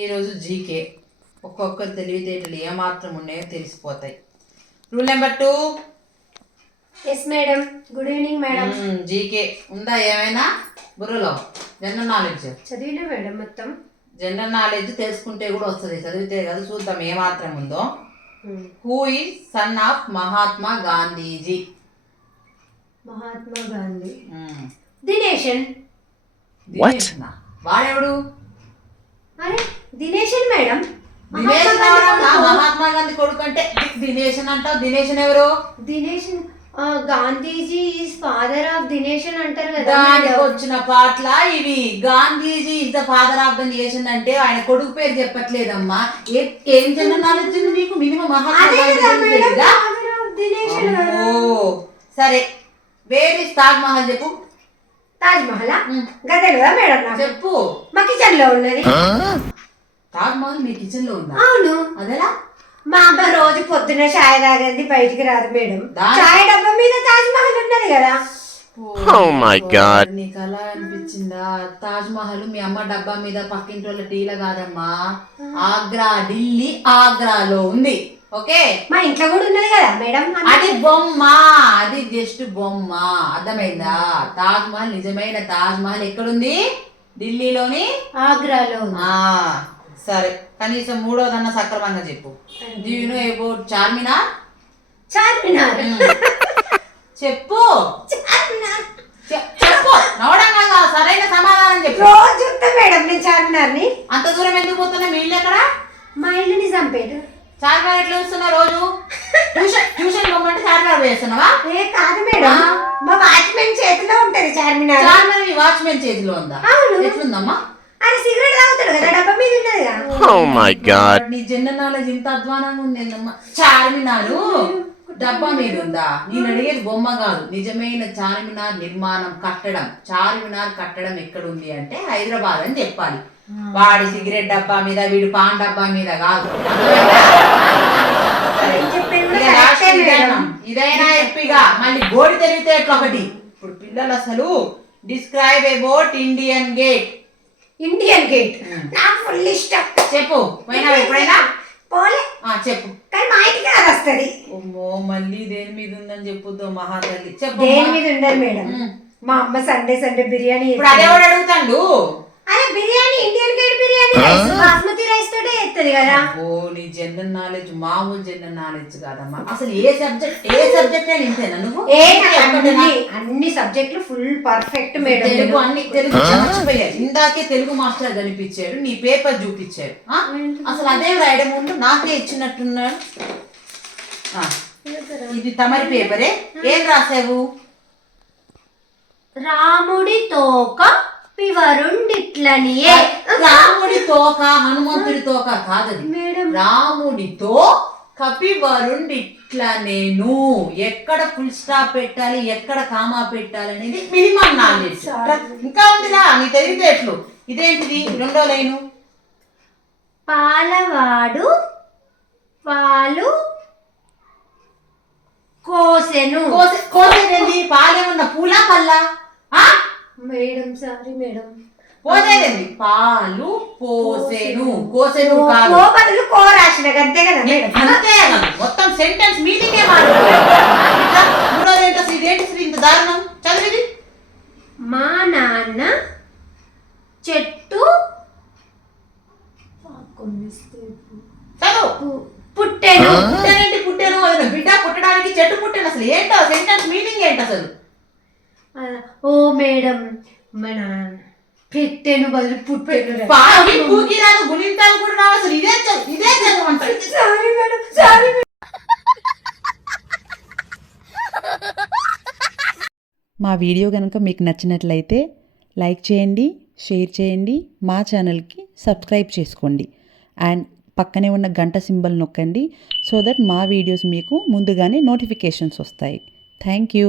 ఈరోజు జీకే. ఒక్కొక్కరు తెలివితేటలు ఏమాత్రం ఉన్నాయో తెలిసిపోతాయి rule number two yes madam good evening madam GK. ఉందా ఏమైనా? బుర్రలో. జనరల్ నాలెడ్జ్ చదివిన మేడం మొత్తం? జనరల్ నాలెడ్జ్ తెలుసుకుంటే కూడా వస్తుంది. చదివితే కదా చూద్దాం ఏమాత్రం ఉందో who is son of Mahatma Gandhiji Mahatma Gandhi. దినేష్నా? వాడెవడు? అరే దినేషన్ మేడం. దినేష్ మహాత్మా? గాంధీ కొడుకు. అంటే దినేషన్ అంటావు. దినేషన్ ఎవరు? దినేషన్ గాంధీజీ ఈజ్ ఫాదర్ ఆఫ్ దినేషన్ అంటారు కదా దానికి. వచ్చిన పాటల ఇవి? Gandhiji is the father of the nation అంటే ఆయన కొడుకు పేరు చెప్పట్లేదమ్మా. ఏ- నాలెడ్జ్ ఉంది నీకు? మినిమం మహాత్మా దినేషన్. సరే వేర్ ఇస్ తాజ్ మహల్ చెప్పు. తాజ్ మహల్ మ్. గదలుగా మేడం నాకు? చెప్పు. మా కిచెన్లో ఉన్నది. తాజ్ మహల్ మీ కిచెన్లో ఉందా? అవును. అదేలా? మా అమ్మ రోజు పొద్దున చాయ్ తాగంది బయటికి రాదు మేడం. చాయ్ డబ్బా మీద తాజ్ మహల్ ఉన్నది కదా. Oh my God. నీకు అలా అనిపించిందా? తాజ్ మహల్ మీ అమ్మ డబ్బా మీద పక్కింటి వాళ్ళ టీల కాదమ్మా. ఆగ్రా ఢిల్లీ ఆగ్రాలో ఉంది. ఓకే? మా ఇంట్లో కూడా ఉన్నది కదా మేడం అది బొమ్మ అది జస్ట్ బొమ్మ. అర్థమైందా? తాజ్ మహల్ నిజమైన తాజ్ మహల్ ఎక్కడుంది? ఢిల్లీలోని? ఆగ్రాలో సరే. కనీసం మూడోదన్న సక్రమంగా చెప్పు. దీని అబౌట్ చార్మినార్? చార్మినార్. చెప్పు. చార్మినార్. చెప్పు. నవడంగా కాదు, సరైన సమాధానం చెప్పు. రోజు మేడం నేను చార్మినార్ని అంత దూరం ఎందుకు పోతున్నా మీ ఇల్లు ఎక్కడ? మా ఇల్లుని చంపేడు చార్మినార్ ఎట్లా చూస్తున్నా రోజు? ట్యూషన్ ట్యూషన్ పొమ్మంటే చార్మినార్ వేస్తున్నావా ఏ కాదు మేడం. మా వాచ్మెన్ చేతిలో ఉంటది చార్మినార్. చార్మినార్ మీ వాచ్మెన్ చేతిలో ఉందా? అవును. ఎట్లుందమ్మా? అది సిగరెట్ తాగుతాడు కదా డబ్బా మీద ఉన్నది కదా. Oh my god. నీ జనరల్ నాలెడ్జ్ ఇంత అధ్వానంగా ఉందేందమ్మా? చార్మినారు డబ్బా మీద ఉందా? నేను అడిగేది బొమ్మ కాదు. నిజమైన చార్మినార్ నిర్మాణం కట్టడం. చార్మినార్ కట్టడం ఎక్కడ ఉంది అంటే హైదరాబాద్ అని చెప్పాలి. వాడి సిగరెట్ డబ్బా మీద వీడు పాన్ డబ్బా మీద కాదు. కూడా. ఇదేనా? ఎప్పిగా మళ్ళీ గోడి తెలివితే ఒకటి? ఇప్పుడు పిల్లలు అసలు describe about Indian gate Indian gate. నాకు ఫుల్ ఇష్టం. చెప్పు పోయినా ఎప్పుడైనా? పోలే. ఆ చెప్పు. కానీ మా ఇంటికి అది వస్తుంది. అమ్మో మళ్ళీ దేని మీద ఉందని చెప్పొద్దు మహాతల్లి. చెప్పు దేని. మీద ఉండదు మేడం. మ్. అమ్మ సండే సండే బిర్యానీ ఇప్పుడు అదేవాడు అడుగుతాడు. అరే biryani Indian gate biryani rice basmati rice తోటే కదా. ఓ నీ జనరల్ నాలెడ్జ్ మామూలు జనరల్ నాలెడ్జ్ కాదమ్మా. అసలు ఏ సబ్జెక్ట్ ఏ సబ్జెక్ట్ ఇంతేనా నువ్వు? ఏ? అన్ని అన్ని సబ్జెక్టులు ఫుల్ పర్ఫెక్ట్ మేడం తెలుగు అన్ని తెలుగు మర్చిపోయారు ఇందాకే తెలుగు మాస్టర్ కనిపించాడు నీ పేపర్ చూపించాడు? అసలు అదే రాయడం ముందు నాకే ఇచ్చినట్టున్నాడు. ఆ, ఇది తమరి పేపరే ఏం రాసావు? రాముడి తోక పివరుండిట్లనియే రాముడి తోక హనుమంతుడి తోక కాదది. మేడం. రాముడితో కపివరుండిట్లా నేను ఎక్కడ ఫుల్ స్టాప్ పెట్టాలి ఎక్కడ కామా పెట్టాలి అనేది మినిమం నాలెడ్జ్ ఇంకా ఉందిరా నీ తెలివితేటలు. ఇదేంటిది రెండో లైను? పాలవాడు పాలు కోసెను. కోసే కోసేదేంది పాలేమన్నా పూలా పల్లా? ఆ? Madam sorry madam. పోసేదేంది పాలు పోసేను. కోసెను కాదు. కో బదులు కో రాసిన అంతే కదా అంతే. మొత్తం సెంటెన్స్ మీనింగే అసలు ఇదేంటి అసలు ఇంత దారుణం? చదివిది. మా నాన్న చెట్టు చదువు. పుట్టెను. పుట్టేనేంటి పుట్టాను? బిడ్డ పుట్టడానికి చెట్టు పుట్టాను అసలు ఏంటో? సెంటెన్స్ మీనింగ్ ఏంటి అసలు? ఓ మేడం మన పెట్టెను బదులు పుట్టెను గుణింతాలు కూడా రావు అసలు. ఇదే ఇదే చదవమంటారు సారీ మేడం సారీ మేడం. మా వీడియో కనుక మీకు నచ్చినట్లయితే లైక్ చేయండి షేర్ చేయండి మా ఛానల్కి సబ్స్క్రైబ్ చేసుకోండి. అండ్ పక్కనే ఉన్న గంట సింబల్ నొక్కండి సో దట్ మా వీడియోస్ మీకు ముందుగానే నోటిఫికేషన్స్ వస్తాయి. Thank you.